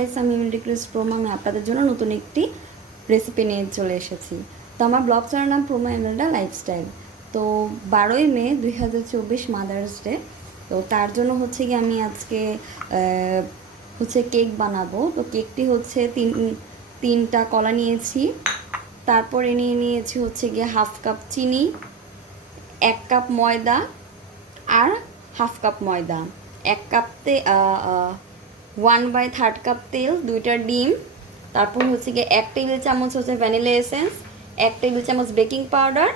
Guys, আমি ইমিডিক্রিস promo আমি আপনাদের জন্য নতুন একটি রেসিপি নিয়ে চলে এসেছি। তো আমার ব্লগ চ্যানেল নাম প্রোমো এমএলডা লাইফস্টাইল তো বারোই মে দুই হাজার চব্বিশ মাদার্স ডে তো তার জন্য হচ্ছে কি আমি আজকে হচ্ছে কেক বানাবো। তো কেকটি হচ্ছে তিন তিনটা কলা নিয়েছি। তারপরে নিয়ে নিয়েছি হচ্ছে গিয়ে হাফ কাপ চিনি এক কাপ ময়দা আর হাফ কাপ ময়দা। এক কাপতে ওয়ান বাই থার্ড কাপ তেল, দুইটা ডিম, তারপর হচ্ছে গিয়ে এক টেবিল চামচ হচ্ছে ভ্যানিলা এসেন্স এক টেবিল চামচ বেকিং পাউডার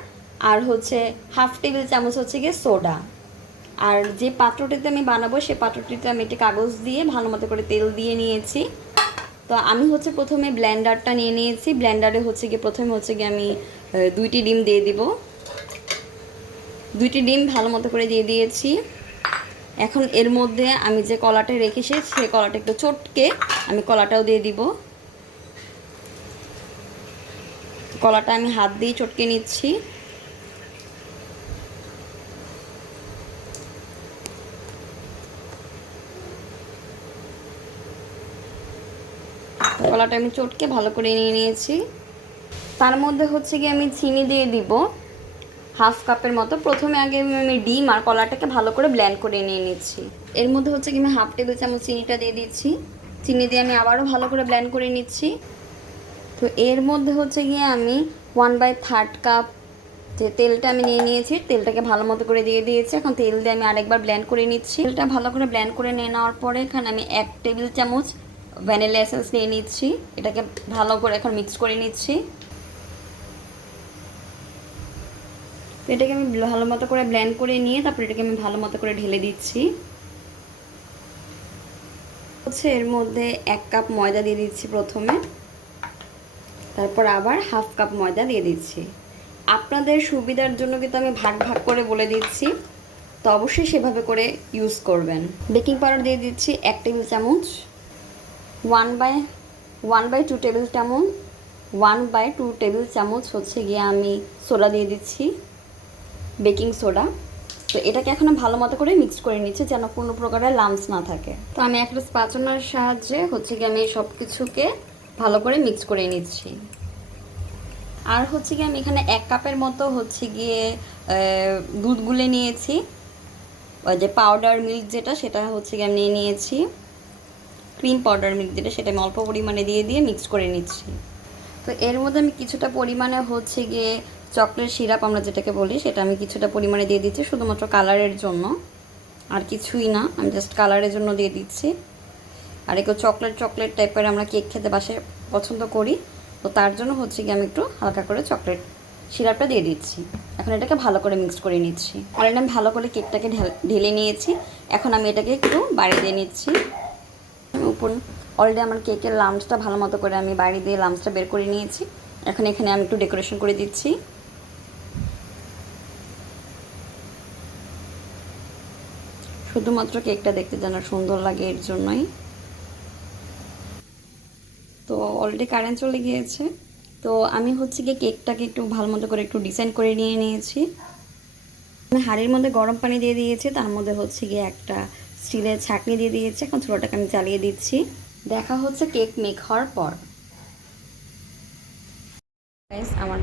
আর হচ্ছে হাফ টেবিল চামচ হচ্ছে গিয়ে সোডা আর যে পাত্রটিতে আমি বানাবো, সে পাত্রটিতে আমি একটি কাগজ দিয়ে ভালো মতো করে তেল দিয়ে নিয়েছি। তো আমি হচ্ছে প্রথমে ব্ল্যান্ডারটা নিয়ে নিয়েছি। ব্ল্যান্ডারে হচ্ছে গিয়ে প্রথমে হচ্ছে গিয়ে আমি দুইটি ডিম দিয়ে দিব। দুইটি ডিম ভালো মতো করে দিয়ে দিয়েছি। এখন এর মধ্যে আমি যে কলাটা রেখেছি সে কলাটা একটু চটকে আমি কলাটাও দিয়ে দিব। কলাটা আমি হাত দিয়ে চটকে নিচ্ছি। কলাটা আমি চটকে ভালো করে নিয়ে নিয়েছি। তার মধ্যে হচ্ছে কি আমি চিনি দিয়ে দিব। হাফ কাপের মতো। প্রথমে আগে আমি ডিম আর কলাটাকে ভালো করে ব্ল্যান্ড করে নিয়ে নিচ্ছি। এর মধ্যে হচ্ছে কি আমি হাফ টেবিল চামচ চিনিটা দিয়ে দিচ্ছি। চিনি দিয়ে আমি আবারও ভালো করে ব্ল্যান্ড করে নিচ্ছি। তো এর মধ্যে হচ্ছে গিয়ে আমি ওয়ান বাই থার্ড কাপ যে তেলটা আমি নিয়ে নিয়েছি, তেলটাকে ভালো মতো করে দিয়ে দিয়েছি। এখন তেল দিয়ে আমি আরেকবার ব্ল্যান্ড করে নিচ্ছি। তেলটা ভালো করে ব্ল্যান্ড করে নিয়ে নেওয়ার পরে এখানে আমি এক টেবিল চামচ ভ্যানিলা এসেন্স নিয়ে নিচ্ছি। এটাকে ভালো করে এখন মিক্স করে নিচ্ছি। তো এটাকে আমি ভালো মতো করে ব্ল্যান্ড করে নিয়ে তারপর এটাকে আমি ভালো মতো করে ঢেলে দিচ্ছি। হচ্ছে এর মধ্যে এক কাপ ময়দা দিয়ে দিচ্ছি প্রথমে। তারপর আবার হাফ কাপ ময়দা দিয়ে দিচ্ছি। আপনাদের সুবিধার জন্য কিন্তু আমি ভাগ ভাগ করে বলে দিচ্ছি। তো অবশ্যই সেভাবে করে ইউজ করবেন। বেকিং পাউডার দিয়ে দিচ্ছি এক টেবিল চামচ। One by one by two table চামচ। ওয়ান বাই টু টেবিল চামচ হচ্ছে গিয়ে আমি সোডা দিয়ে দিচ্ছি। Baking soda. তো এটাকে এখন ভালো মতো করে মিক্স করে নিচ্ছি যেন কোনো প্রকারের লামস না থাকে। তো আমি একটা স্পাচনার সাহায্যে হচ্ছে গিয়ে আমি সব কিছুকে ভালো করে মিক্স করে নিচ্ছি। আর হচ্ছে গিয়ে আমি এখানে এক কাপের মতো হচ্ছে গিয়ে দুধ গুলে নিয়েছি। ওই যে পাউডার মিল্ক যেটা, সেটা হচ্ছে গিয়ে আমি নিয়ে নিয়েছি। ক্রিম পাউডার মিল্ক যেটা, সেটা আমি অল্প পরিমাণে দিয়ে দিয়ে মিক্স করে নিচ্ছি। তো এর মধ্যে আমি কিছুটা পরিমাণে হচ্ছে গিয়ে চকলেট সিরাপ আমরা যেটাকে বলি, সেটা আমি কিছুটা পরিমাণে দিয়ে দিচ্ছি, শুধুমাত্র কালারের জন্য। আর কিছুই না, আমি জাস্ট কালারের জন্য দিয়ে দিচ্ছি। আর একটু চকলেট চকলেট টাইপের আমরা কেক খেতে বাসে পছন্দ করি, তো তার জন্য হচ্ছে গিয়ে আমি একটু হালকা করে চকলেট সিরাপটা দিয়ে দিচ্ছি। এখন এটাকে ভালো করে মিক্স করে নিচ্ছি। অলরেডি আমি ভালো করে কেকটাকে ঢেলে নিয়েছি, এখন আমি এটাকে একটু বাড়ি দিয়ে নিচ্ছি। উপর অলরেডি আমার কেকের লামসটা ভালো মতো করে আমি বাড়ি দিয়ে লামসটা বের করে নিয়েছি। এখন এখানে আমি একটু ডেকোরেশন করে দিচ্ছি। শুধুমাত্র কেকটা দেখতে যেন সুন্দর লাগে এর জন্যই। তো অলরেডি কারেন্ট চলে গিয়েছে। তো আমি হচ্ছে গিয়ে কেকটাকে একটু ভালো মতো করে একটু ডিজাইন করে নিয়ে নিয়েছি। আমি হাঁড়ির মধ্যে গরম পানি দিয়ে দিয়েছি, তার মধ্যে হচ্ছে গিয়ে একটা স্টিলের ছাঁকনি দিয়ে দিয়েছি। এখন চুলাটাকে আমি চালিয়ে দিচ্ছি। দেখা হচ্ছে কেক মেক হওয়ার পর গাইস আমার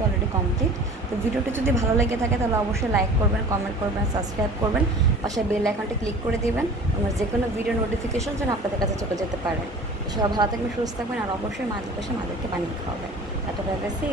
কেকটা অলরেডি কমপ্লিট তো ভিডিওটি যদি ভালো লেগে থাকে তাহলে অবশ্যই লাইক করবেন কমেন্ট করবেন সাবস্ক্রাইব করবেন পাশে বেল আইকনটি ক্লিক করে দেবেন আমার যে কোনো ভিডিও নোটিফিকেশন যেন আপনাদের কাছে চলে যেতে পারে সবাই ভালো থাকবেন সুস্থ থাকবেন আর অবশ্যই মাঝে পাশে মাদেরকে বানিয়ে খাওয়াবেন একটা ভাবে সি